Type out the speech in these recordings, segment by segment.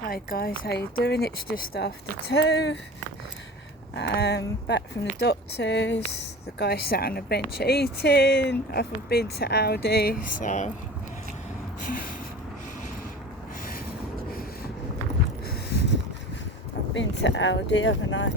Hi guys, how you doing? It's just after 2. Back from the doctors. The guy sat on the bench eating. I've been to Aldi, so I've been to Aldi, haven't I?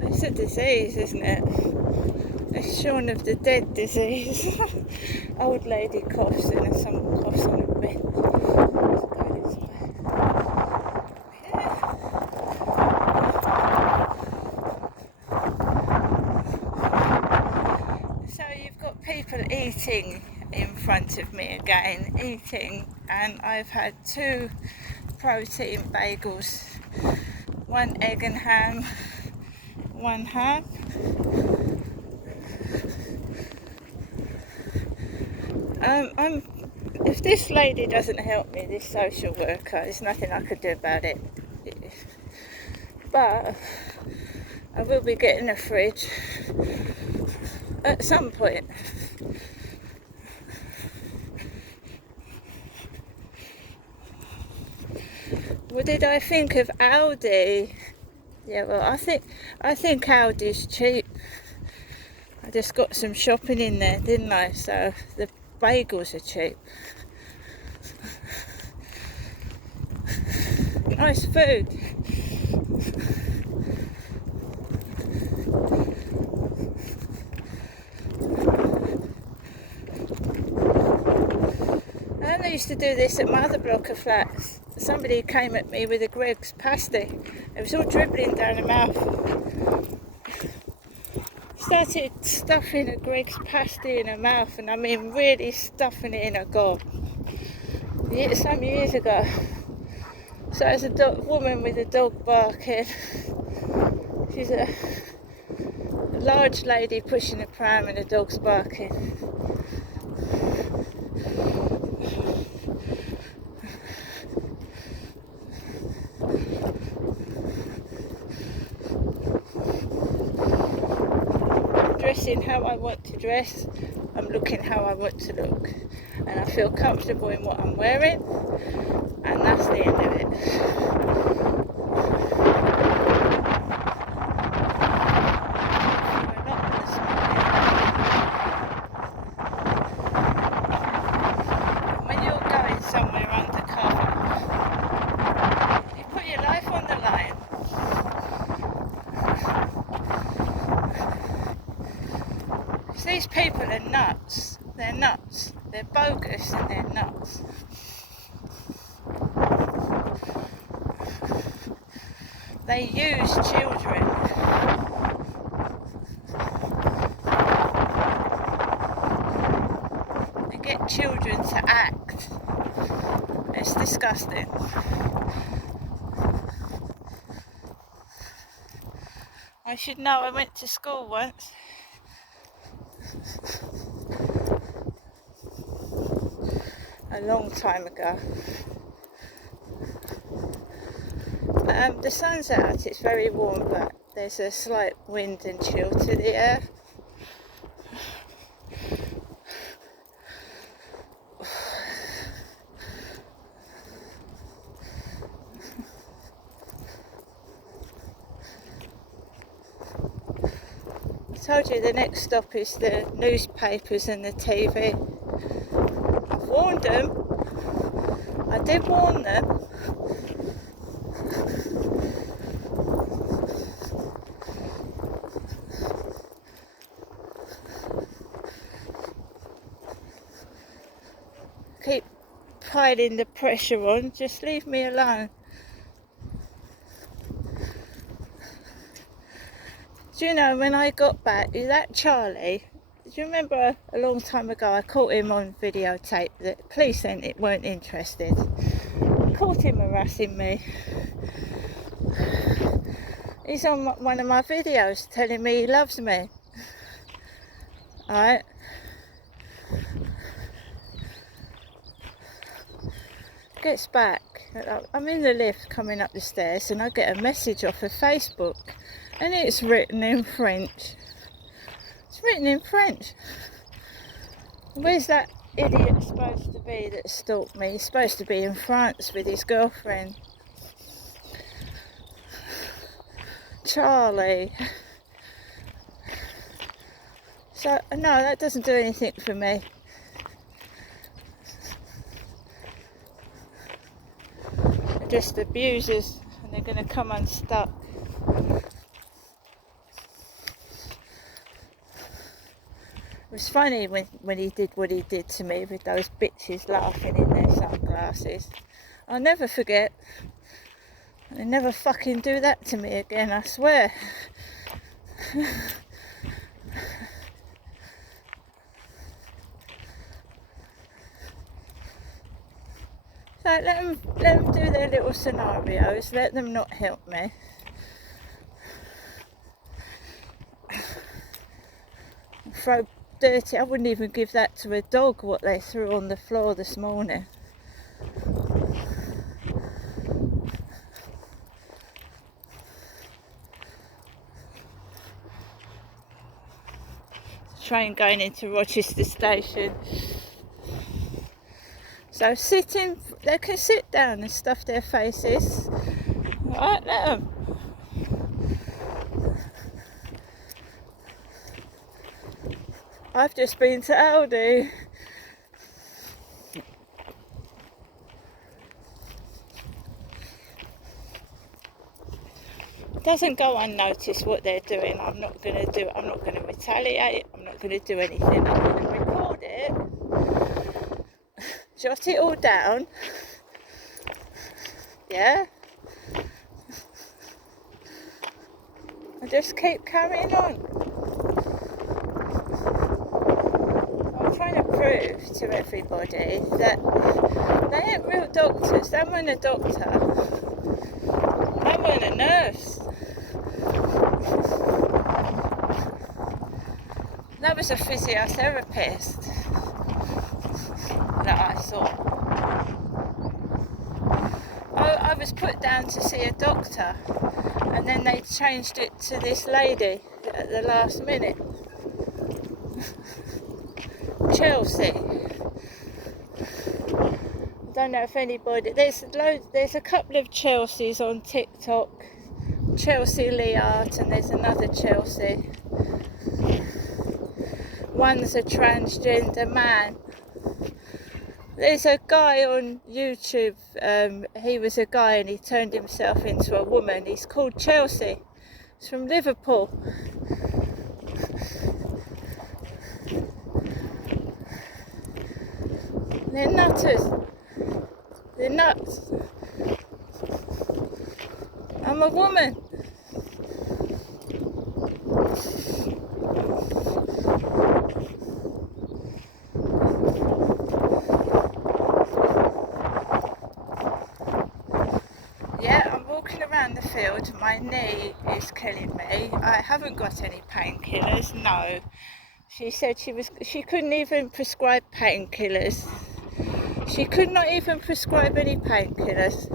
It's a disease, isn't it? It's Shaun of the Dead disease. Old lady coughs and someone coughs on a bench. Let's go this way. So you've got people eating in front of me again, and I've had 2 protein bagels, 1 egg and ham, 1 ham. If this lady doesn't help me, this social worker, there's nothing I could do about it. But I will be getting a fridge at some point. What did I think of Aldi? Yeah, well, I think Aldi's cheap. I just got some shopping in there, didn't I? So the bagels are cheap. Nice food. And I used to do this at my other block of flats. Somebody came at me with a Greggs pasty. It was all dribbling down the mouth. Started stuffing a Greggs pasty in her mouth, and I mean really stuffing it in her gob. Some years ago. So as a woman with a dog barking, she's a large lady pushing a pram and the dog's barking. I'm dressing how I want to dress. I'm looking how I want to look. And I feel comfortable in what I'm wearing. And that's the end of it. When you're going somewhere undercover, you put your life on the line. These people are nuts. They're nuts. They're bogus and they're nuts. They use children. They get children to act. It's disgusting. I should know, I went to school once. A long time ago. The sun's out, it's very warm, but there's a slight wind and chill to the air. I told you the next stop is the newspapers and the TV. I've warned them. I did warn them. Keep piling the pressure on, just leave me alone. Do you know, when I got back, that Charlie, do you remember a long time ago I caught him on videotape? The police weren't interested. I caught him harassing me. He's on one of my videos telling me he loves me. Right? Gets back. I'm in the lift coming up the stairs and I get a message off of Facebook and it's written in French. It's written in French. Where's that idiot supposed to be that stalked me? He's supposed to be in France with his girlfriend. Charlie. So, no, that doesn't do anything for me. They're just abusers and they're going to come unstuck. It was funny when he did what he did to me with those bitches laughing in their sunglasses. I'll never forget. They never fucking do that to me again, I swear. So let them do their little scenarios, let them not help me. Throw dirty, I wouldn't even give that to a dog, what they threw on the floor this morning. Train going into Rochester station. So they can sit down and stuff their faces. Right, let them. I've just been to Aldi. It doesn't go unnoticed what they're doing. I'm not going to retaliate. I'm not going to do anything. I'm going to record it, jot it all down. Yeah. And just keep carrying on. I'm trying to prove to everybody that they ain't real doctors. They weren't a doctor. They weren't a nurse. That was a physiotherapist that I saw. I was put down to see a doctor and then they changed it to this lady at the last minute. Chelsea. I don't know if anybody, there's a couple of Chelseas on TikTok. Chelsea Leart and there's another Chelsea. One's a transgender man. There's a guy on YouTube, he was a guy and he turned himself into a woman. He's called Chelsea. He's from Liverpool. They're nutters. They're nuts. I'm a woman. Yeah, I'm walking around the field. My knee is killing me. I haven't got any painkillers, no. She said she couldn't even prescribe painkillers. She could not even prescribe any painkillers.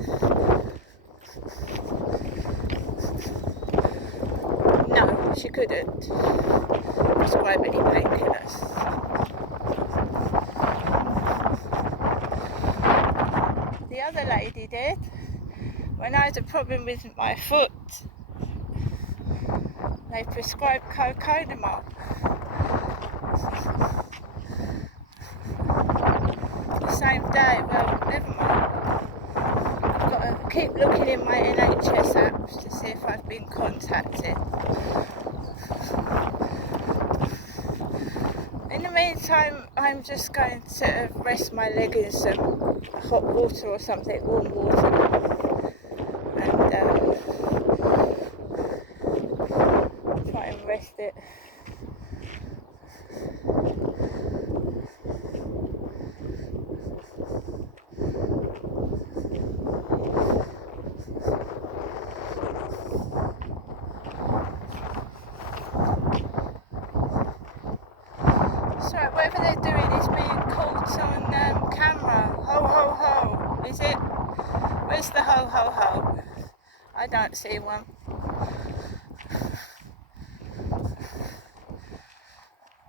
No, she couldn't prescribe any painkillers. The other lady did. When I had a problem with my foot, they prescribed Cocodamol. The same day, well, never mind. I've got to keep looking in my NHS apps to see if I've been contacted. In the meantime, I'm just going to rest my leg in some hot water or something, warm water, and try and rest it. whatever they're doing is being caught on camera. Ho ho ho, is it? Where's the ho ho ho? I don't see one.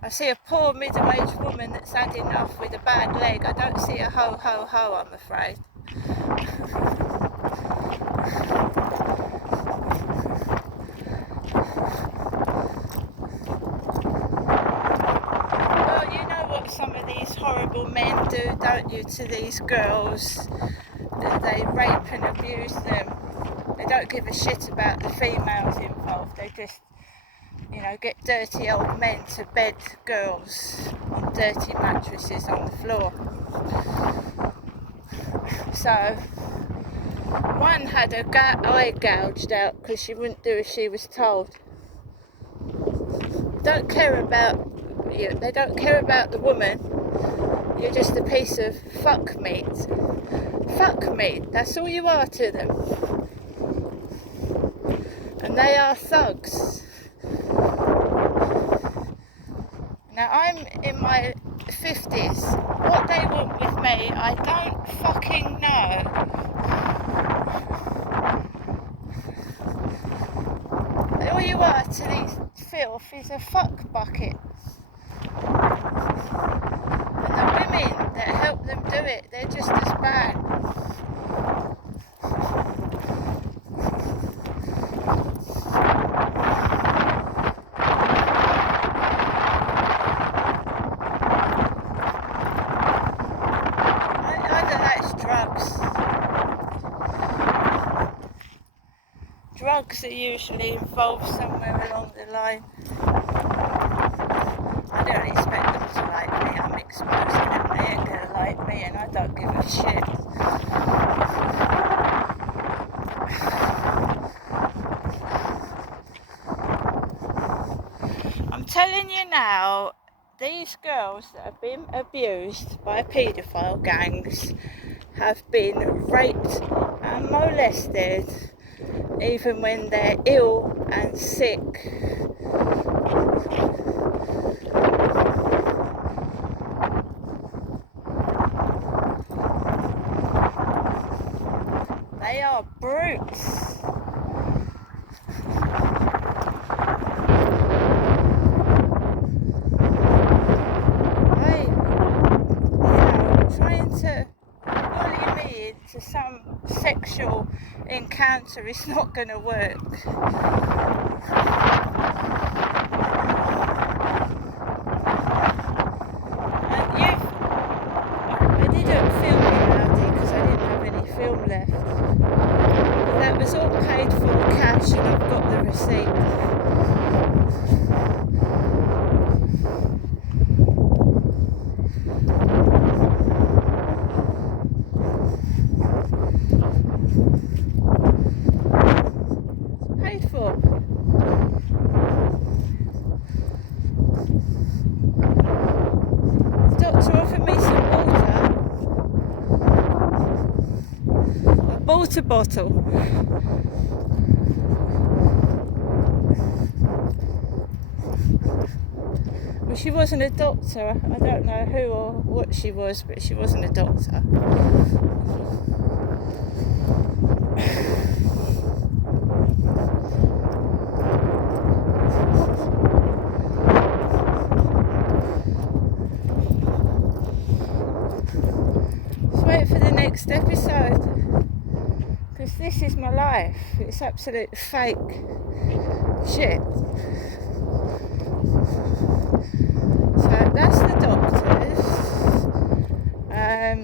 I see a poor middle-aged woman that's had enough with a bad leg. I don't see a ho ho ho, I'm afraid. Well, you know what some of these horrible men do, don't you, to these girls? They rape and abuse them. They don't give a shit about the females involved. They just, you know, get dirty old men to bed girls on dirty mattresses on the floor. So, one had her eye gouged out because she wouldn't do as she was told. Don't care about you. They don't care about the woman. You're just a piece of fuck meat. Fuck meat. That's all you are to them. And they are thugs. Now I'm in my 50s. What they want with me, I don't fucking know. All you are to these filth is a fuck bucket. And the women that help them do it, they're just as bad. Drugs are usually involved somewhere along the line. I don't expect them to like me. I'm exposing them. They ain't gonna like me, and I don't give a shit. I'm telling you now, these girls that have been abused by paedophile gangs have been raped and molested even when they're ill and sick. They are brutes. Trying to bully me into some sexual encounter is not going to work. And I didn't film it, Rowdy, because I didn't have any film left. But that was all paid for cash, and I've got the receipt. The doctor offered me some water. I bought a bottle. Well, she wasn't a doctor. I don't know who or what she was, but she wasn't a doctor. For the next episode, because this is my life. It's absolute fake shit. So that's the doctors.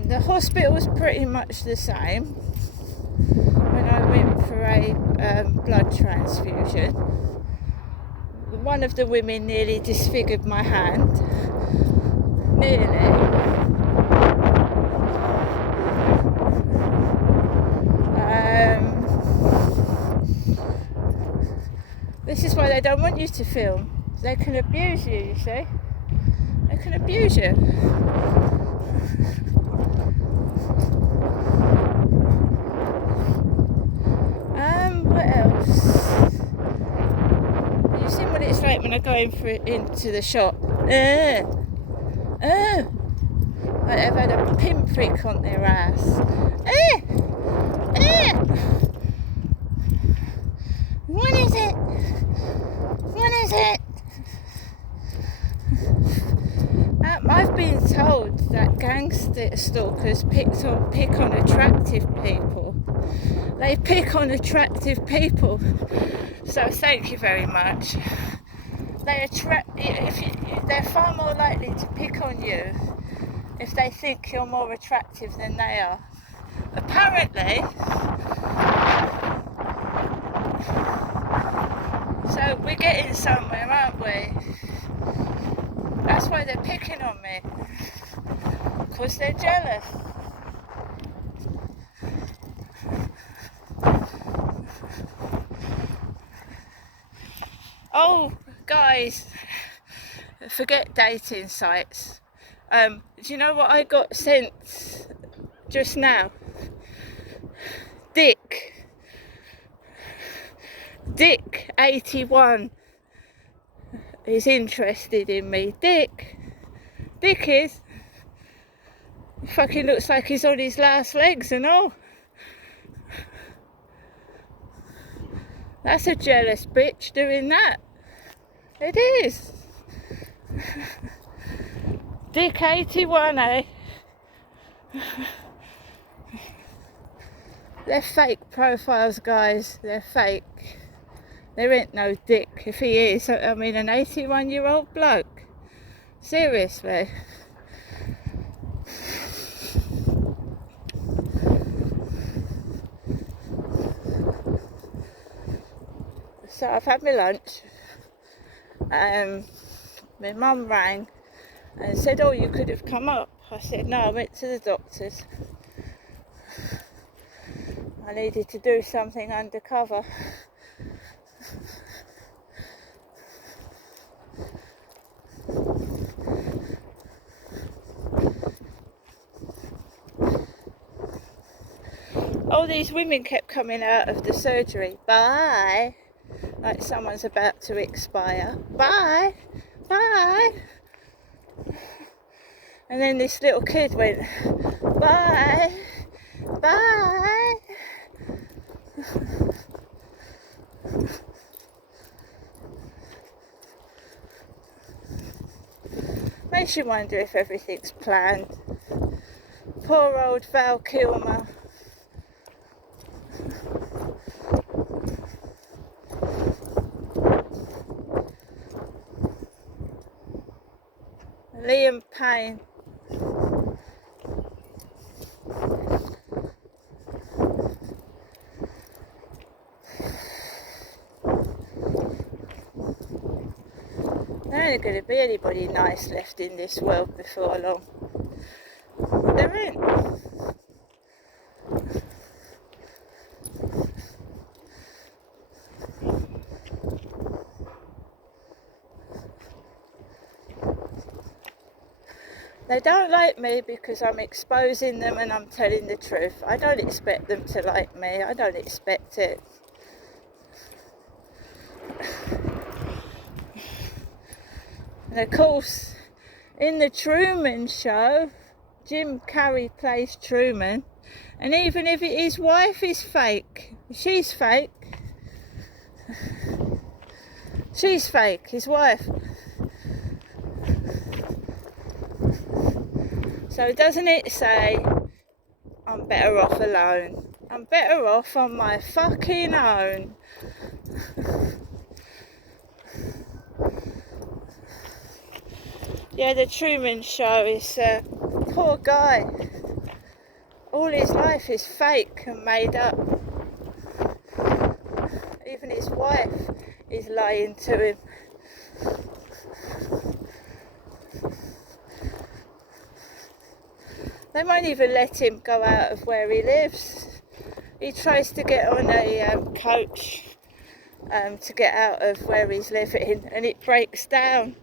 The hospital's pretty much the same. When I went for a blood transfusion, one of the women nearly disfigured my hand. Nearly. This is why they don't want you to film. They can abuse you, you see. They can abuse you. What else? You've seen what it's like when I go into the shop. Like they've had a pinprick on their ass. Eh! Eh! What is it? What is it? I've been told that gangster stalkers pick on attractive people. They pick on attractive people. So thank you very much. They're far more likely to pick on you if they think you're more attractive than they are. Apparently. So we're getting somewhere, aren't we? That's why they're picking on me. Because they're jealous. Oh, guys, forget dating sites. Do you know what I got sent just now? Dick 81 is interested in me. Dick is fucking looks like he's on his last legs and all. That's a jealous bitch doing that. It is. Dick 81, eh? They're fake profiles, guys. They're fake. There ain't no dick. If he is, I mean, an 81-year-old bloke. Seriously. So I've had my lunch. My mum rang and said, oh, you could have come up. I said, no, I went to the doctor's. I needed to do something undercover. All these women kept coming out of the surgery. Bye. Like someone's about to expire. Bye. Bye. And then this little kid went, bye. Bye. Makes you wonder if everything's planned. Poor old Val Kilmer. Liam Payne. There ain't going to be anybody nice left in this world before long. There ain't. They don't like me because I'm exposing them and I'm telling the truth. I don't expect them to like me. I don't expect it. And of course, in the Truman Show, Jim Carrey plays Truman. And even if his wife is fake, she's fake. She's fake, his wife. So doesn't it say, I'm better off alone? I'm better off on my fucking own. Yeah, the Truman Show is a poor guy. All his life is fake and made up. Even his wife is lying to him. They won't even let him go out of where he lives. He tries to get on a coach to get out of where he's living, and it breaks down.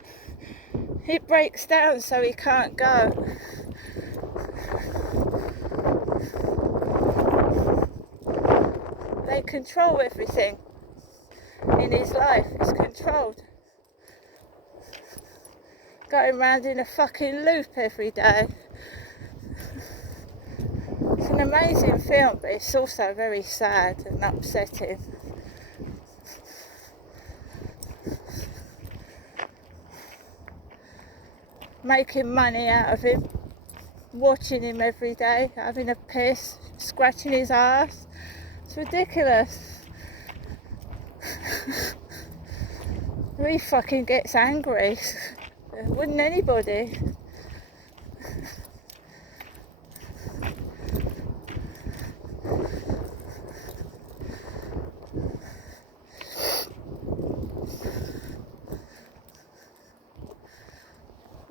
It breaks down, so he can't go. They control everything in his life. It's controlled. going round in a fucking loop every day. It's an amazing film, but it's also very sad and upsetting. Making money out of him, watching him every day, having a piss, scratching his ass. It's ridiculous. He fucking gets angry. Wouldn't anybody?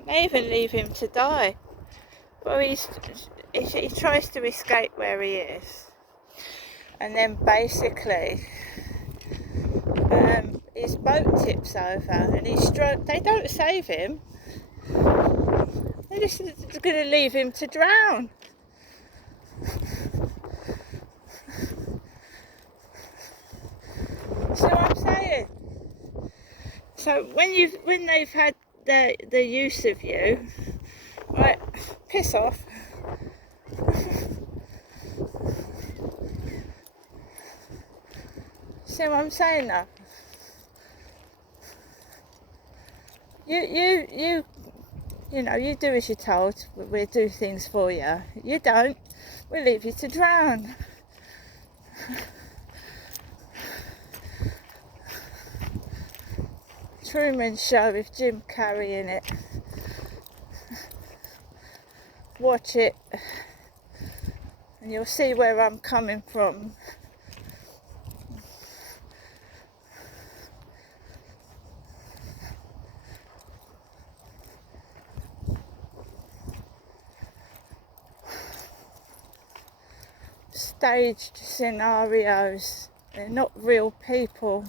They even leave him to die. Well, he tries to escape where he is, and then basically his boat tips over and he's they don't save him. They're just going to leave him to drown. See what I'm saying? So when they've had the use of you, right, piss off. See what I'm saying now? You know, you do as you're told. We'll do things for you. You don't, we'll leave you to drown. Truman Show with Jim Carrey in it. Watch it and you'll see where I'm coming from. Staged scenarios, they're not real people.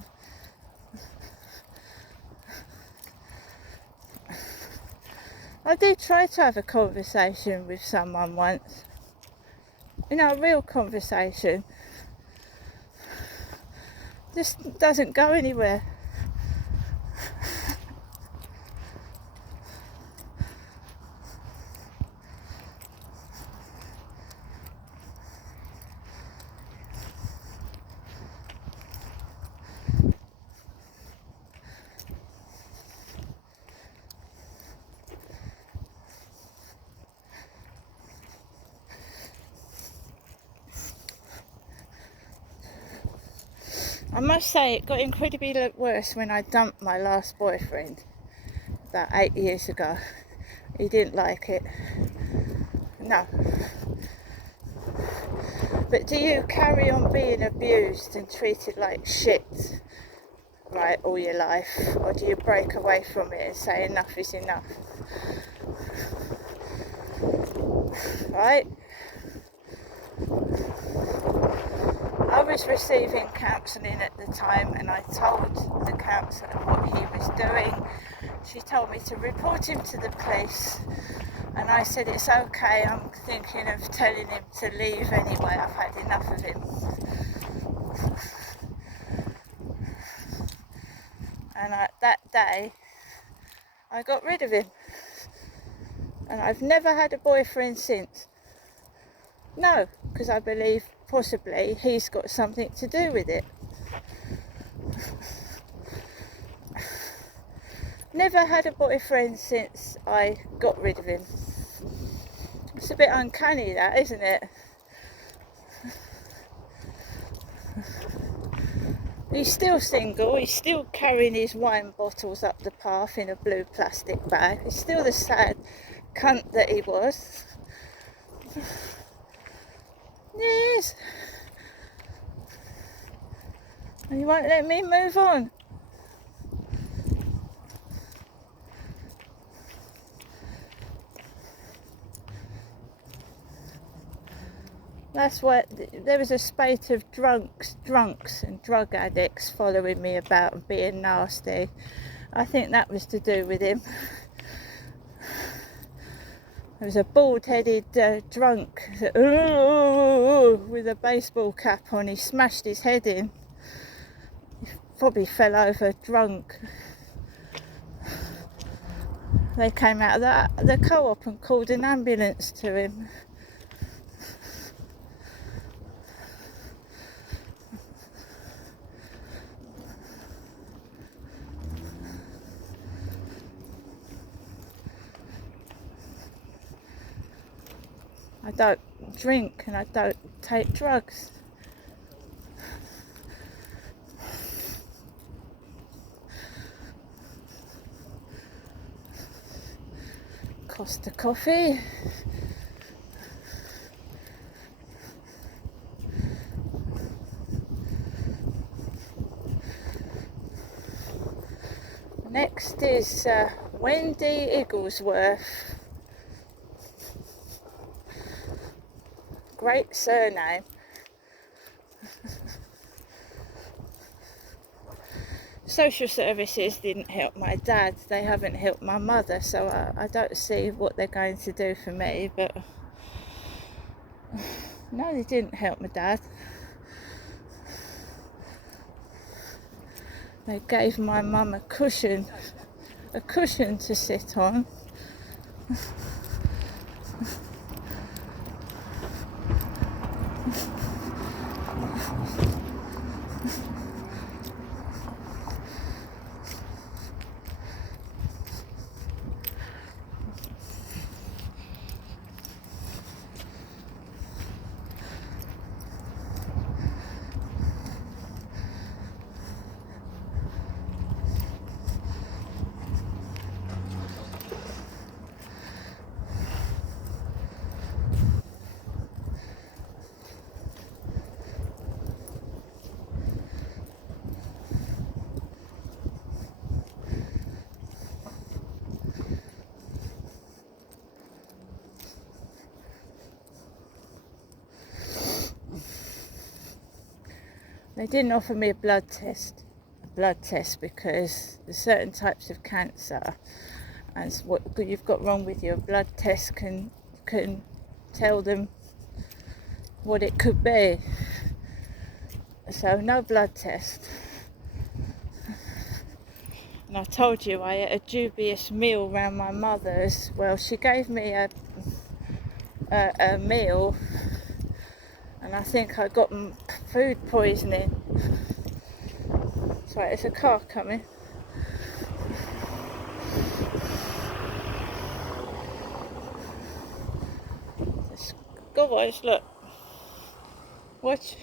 I did try to have a conversation with someone once, you know, a real conversation. Just doesn't go anywhere. I must say it got incredibly worse when I dumped my last boyfriend about 8 years ago. He didn't like it. No. But do you carry on being abused and treated like shit, right, all your life? Or do you break away from it and say enough is enough? Right? I was receiving counselling at the time and I told the counsellor what he was doing. She told me to report him to the police and I said it's okay, I'm thinking of telling him to leave anyway, I've had enough of him. And that day I got rid of him and I've never had a boyfriend since. No, because I believe possibly he's got something to do with it. Never had a boyfriend since I got rid of him. It's a bit uncanny that, isn't it? He's still single, he's still carrying his wine bottles up the path in a blue plastic bag. He's still the sad cunt that he was. Yes. And you won't let me move on. That's what, there was a spate of drunks and drug addicts following me about and being nasty. I think that was to do with him. There was a bald-headed drunk with a baseball cap on. He smashed his head in. He probably fell over drunk. they came out of the co-op and called an ambulance to him. I don't drink and I don't take drugs. Costa Coffee. Next is Wendy Igglesworth. Great surname. Social services didn't help my dad, they haven't helped my mother, so I don't see what they're going to do for me, but no, they didn't help my dad. They gave my mum a cushion to sit on. They didn't offer me a blood test because there's certain types of cancer, and what you've got wrong with your blood test can tell them what it could be. So no blood test. And I told you I ate a dubious meal around my mother's. Well, she gave me a meal, and I think I got food poisoning. Sorry, there's a car coming. Guys, look. Watch.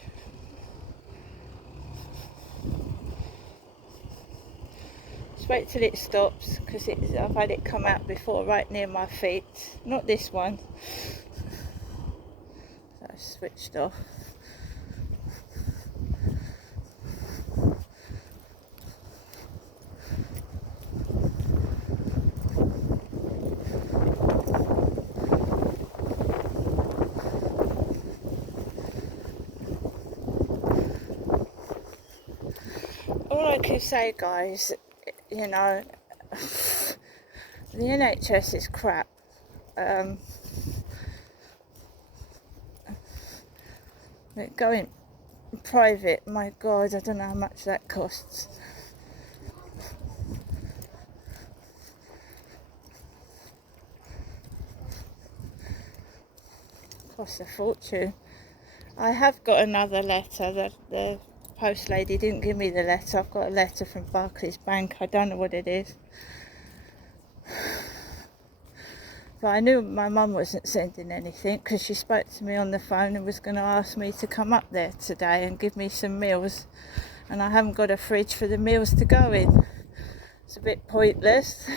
Just wait till it stops, because I've had it come out before right near my feet. Not this one. So I switched off. All I can say, guys, you know, the NHS is crap. Going private, my God, I don't know how much that costs. Costs a fortune. I have got another letter. The post lady didn't give me the letter. I've got a letter from Barclays Bank. I don't know what it is. But I knew my mum wasn't sending anything, because she spoke to me on the phone and was going to ask me to come up there today and give me some meals. And I haven't got a fridge for the meals to go in. It's a bit pointless.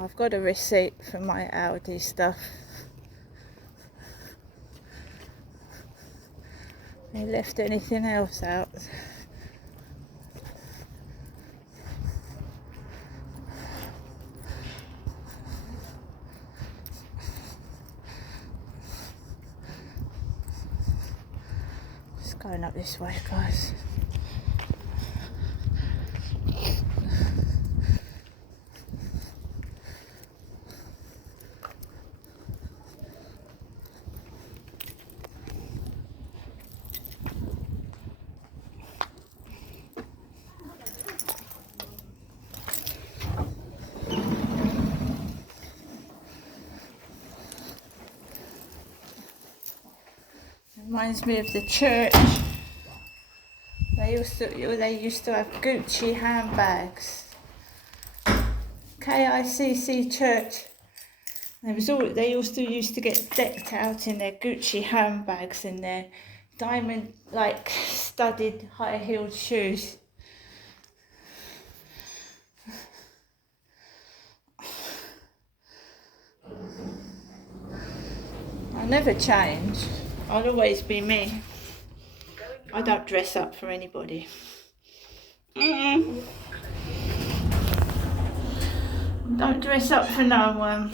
I've got a receipt for my Aldi stuff. They left anything else out? Just going up this way, guys. Reminds me of the church. They used to have Gucci handbags. KICC Church. They also used to get decked out in their Gucci handbags and their diamond, like, studded high-heeled shoes. I'll never change. I'll always be me. I don't dress up for anybody. Don't dress up for no one.